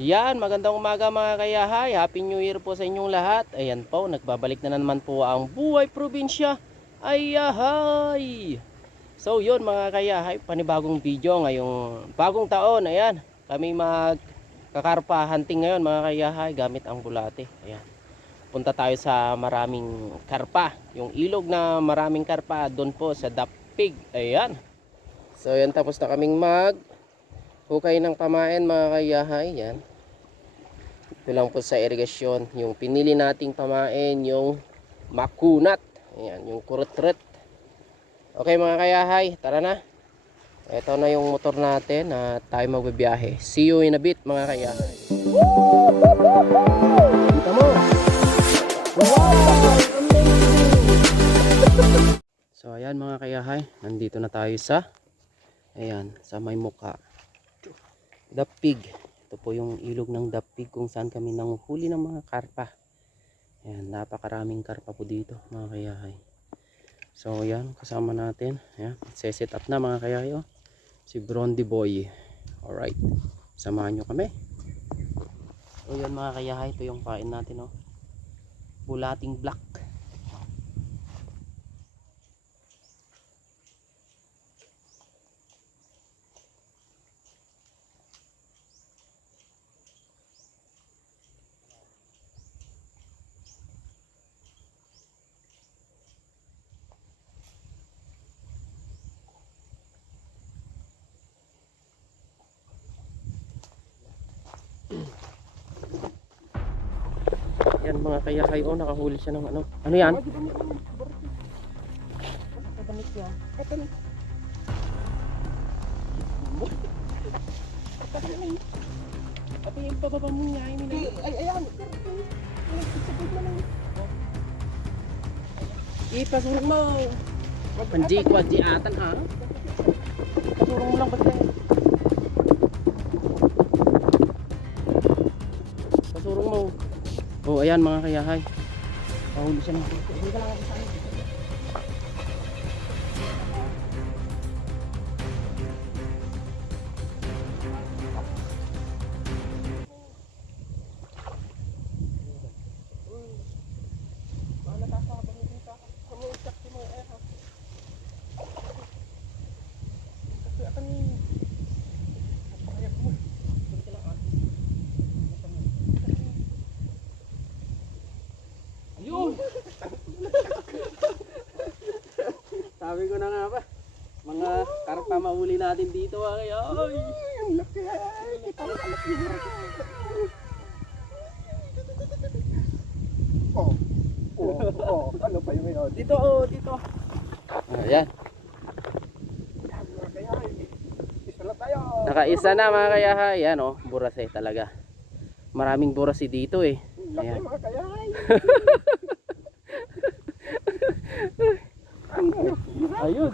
Yan, magandang umaga mga kayahay. Happy New Year po sa inyong lahat. Ayan po, nagbabalik na naman po ang buhay probinsya. Ayahay! So yun mga kayahay, panibagong video ngayong bagong taon. Ayan, kami magkakarpa hunting ngayon mga kayahay gamit ang bulate. Ayan, punta tayo sa maraming karpa. Yung ilog na maraming karpa, doon po sa Dapig. Ayan. So yan, tapos na kaming hukay ng pamain mga kayahay. Yan, ito lang po sa irigasyon. Yung pinili nating pamain, yung makunat. Ayan, yung kurut-rut. Okay mga kayahay, tara na. Ito na yung motor natin na tayo magbibiyahe. See you in a bit mga kayahay. Kita mo. Wow! So ayan mga kayahay, nandito na tayo sa sa may mukha Dapig. Ito po yung ilog ng Dapig kung saan kami nanguhuli ng mga karpa. Ayan, napakaraming karpa po dito mga kayahay. So ayan, kasama natin. Ayan, set up na mga kayahay. Oh. Si Brondy Boy. Alright, samahan nyo kami. So yan mga kayahay, ito yung pain natin. Oh. Bulating black. Yan mga kayahay, oh, nakahuli siya ng ano. Ano yan? Ito yung pababa mo nga. Ay, ayan. Ipasurong mo. Panji atan ha. Pasurong mo lang basta. Pasurong mo. Oh, ayan mga kayahay. Pahuli siya ng dito. Hindi ka lang ako saan. Sabi ko na nga ba, mga karpa mahuli natin dito ay. Ang laki ay. Ano pa yung yun? Dito dito. Ayan. Isa na tayo. Nakaisa na mga kayahay. Yan burase talaga. Maraming burase dito eh. Ayan. Laki mga kayahay. Ayun.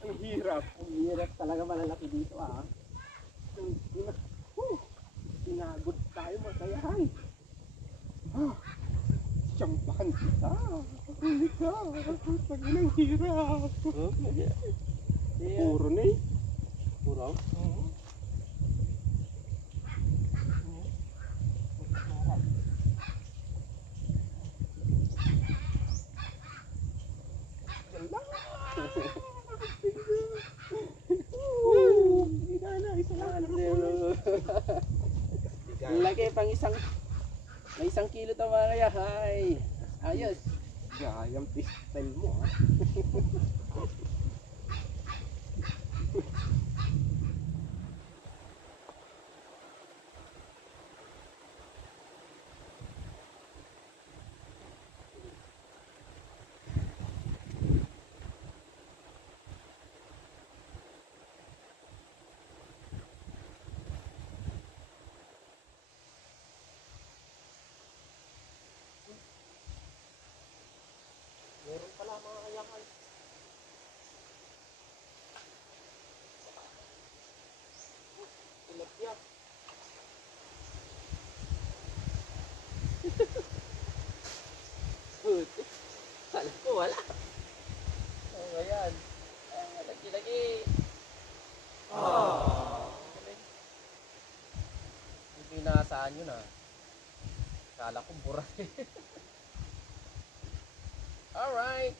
Ang hirap. Ang hirap talaga, malalaki dito ah. Sinagod tayo mga kayahay. Tsambahan kita. Huli ka. Pag-inang hirap. Puro na eh. Puro? Lagi pang may isang kilo to mga kayahay. Ayos. Gayang pistol mo ha. Meron pala mga kayahay. pinasaan yun ah. Kala ko buray. Alright.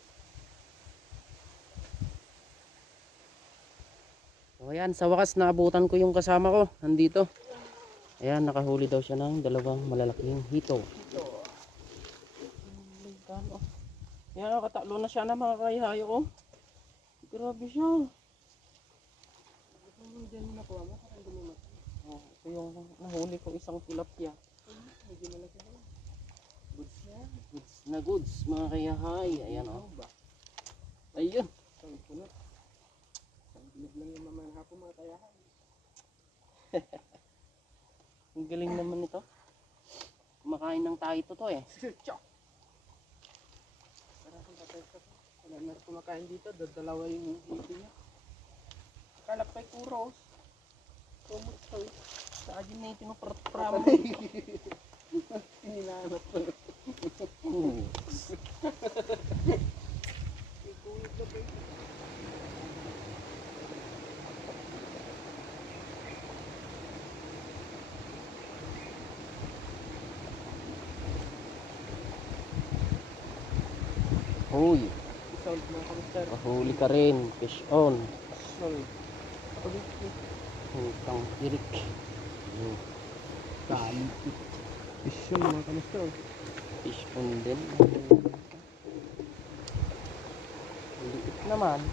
So ayan, sa wakas naabutan ko yung kasama ko. Nandito. Ayan, nakahuli daw siya ng dalawang malalaking hito. Ayan, nakataklo na siya na mga kayahayo oh. Grabe siya. Diyan na po, oh, ito yung nahuli ko isang tilapia. Medyo malaki na. Goods na. Goods na goods mga kayahay. Ayan oh. Ayun. Sabi ko na. Sabi lang yung mamang hapon mga kayahay. Ang galing naman nito. Kumakain ng tayo to eh. Chok! Sarap ang patay ko to. Wala na kumakain dito. Dalawa yung hito niya. Kalakpay kuros. Kumot ko eh. Sa agin na yung tinupramo. Hinahanap ko. Ikuyot na ba ito? Uy, mahuli ka rin, fish on. Hutang tirik. Fish on mga kamusta. Fish on din. Liit naman.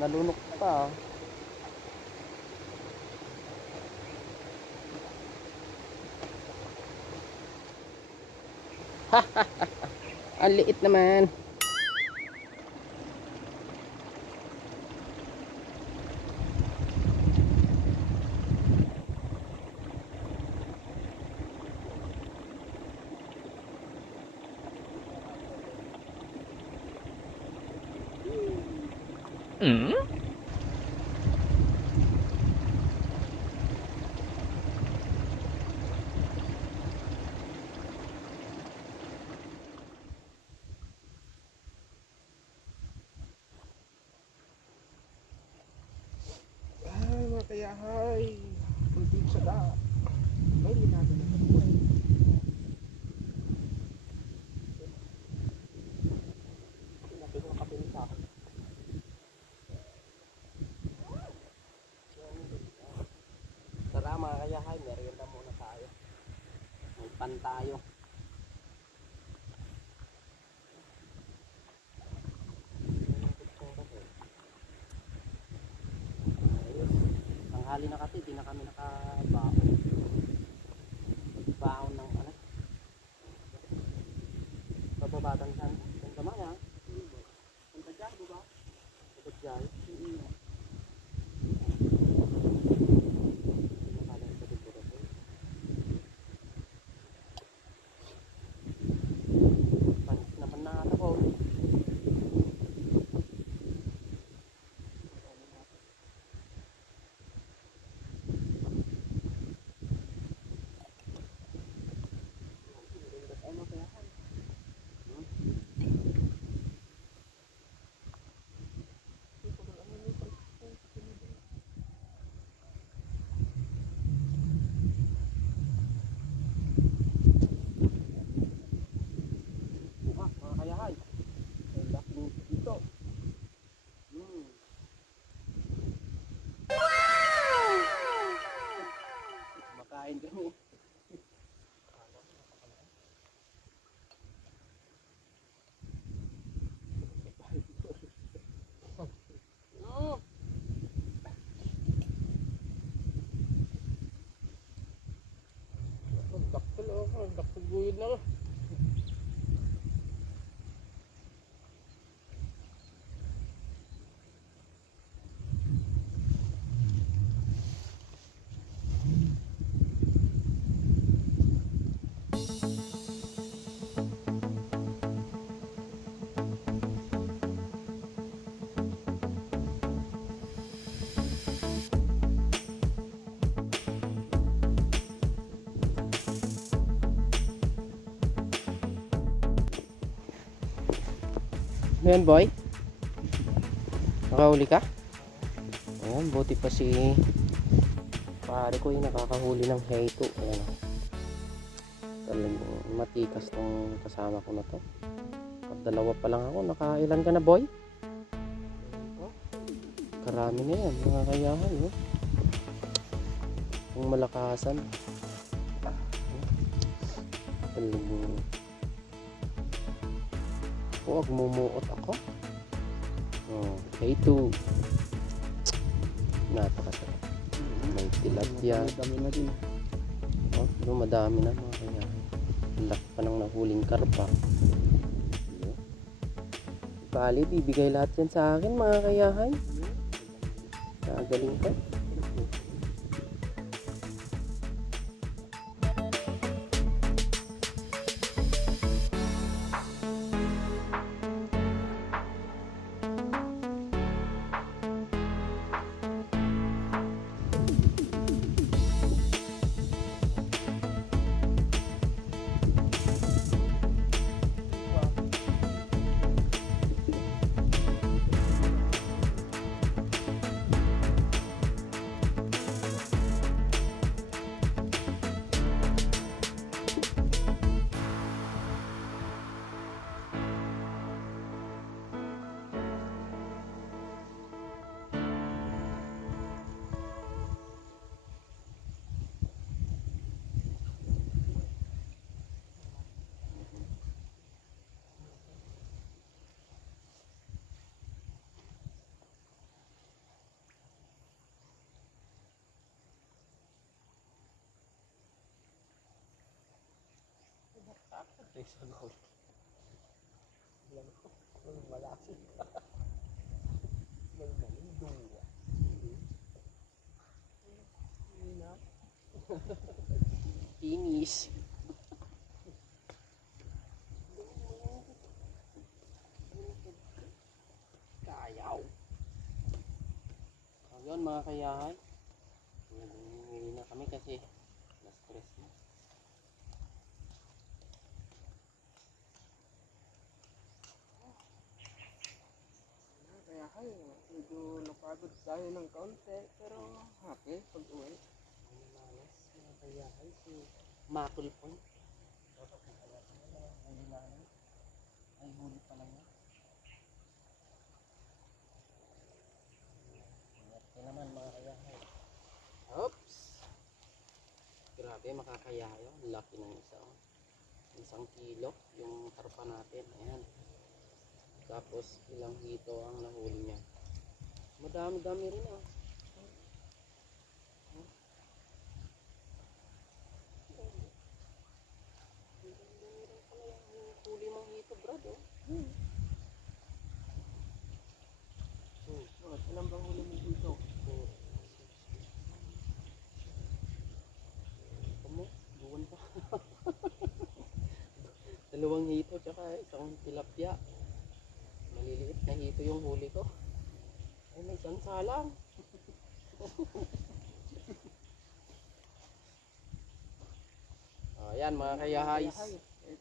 Nalunok pa. Ang liit naman. Mga kayahay. Kunting sa da. May linado na ito po eh. Sinabi ko kapilita. Tara mga kayahay, merienda muna tayo. May pan tayo. Tanghali na kasi, di na kami nakabaon. Baon ng ano. Bababatan saan? Saan ka maya? Saan ka dyan, diba? Saan ka dyan? Panis naman na ata ko. Makain kami. Dakpil ako. Dakpil guyod na ako. Ayan boy, nakahuli ka? Ayan, buti pa si pare ko yung nakakahuli ng hito. Ayan. Talagang matikas tong kasama ko na to. Dalawa pa lang ako. Nakailan ka na, boy? Karami na yan, mga kayahay. Oh. Kung malakasan. Talagang huwag mumuot ako. Oh, hito. Napakasarap. May tilapia. Dami na din. Oh, madami na mga kayahay. Laki pa ng nahuling karpa. Bali, bibigay lahat yan sa akin mga kayahay. Nagaling ka. Finish. Kayaw. Ayun mga kayahay. Nagingili na kami kasi na-stress na. Kaya medyo napagod tayo ng kaunti, pero happy pag uwi. Malas mga kayahay si Makul Point. Ay, huli pa lang yan. Ito naman mga kayahay. Oops! Grabe, makakayahay. Oh. Laki ng isa. Oh. 1 kilo yung karpa natin. Ayan. Tapos ilang hito ang nahuli niya. Madami-dami rin ah. Huli mong hito, brad. Oh. Bakit? Ilan bang huli mo dito? Kamu, buwan pa. 2 hito tsaka 1 tilapia. Maliliit na hito yung huli ko. Ay, may sansalang. Ayan mga kayahay.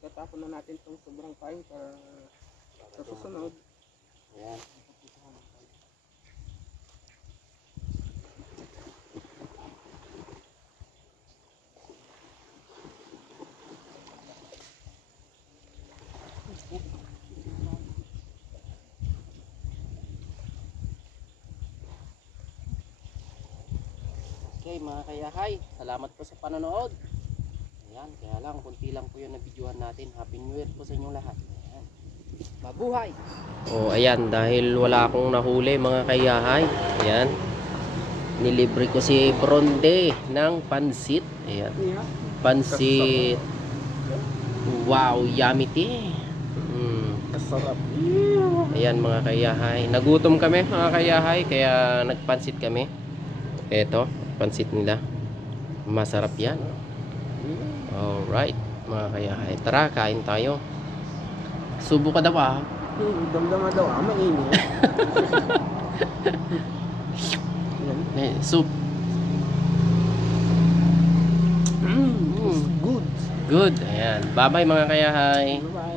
Tatapon na natin itong sobrang pain para sa susunod. Ayan. Okay mga kayahay, salamat po sa panonood. Ayan, kaya lang, kunti lang po yung nabidyohan natin. Happy New Year po sa inyong lahat. Ayan. Mabuhay! Oh, ayan, dahil wala akong nahuli mga kayahay. Ayan. Nilibre ko si Bronde ng pansit. Ayan. Pansit. Wow, yummy tea. Kasarap. Ayan mga kayahay. Nagutom kami mga kayahay, kaya nagpansit kami. Eto, pansit nila. Masarap yan. Alright, mga kayahay. Tara, kain tayo. Subo ka daw ah. Damdama daw, mainit. Soup. Good. Good. Ayan. Bye-bye mga kayahay. Bye-bye.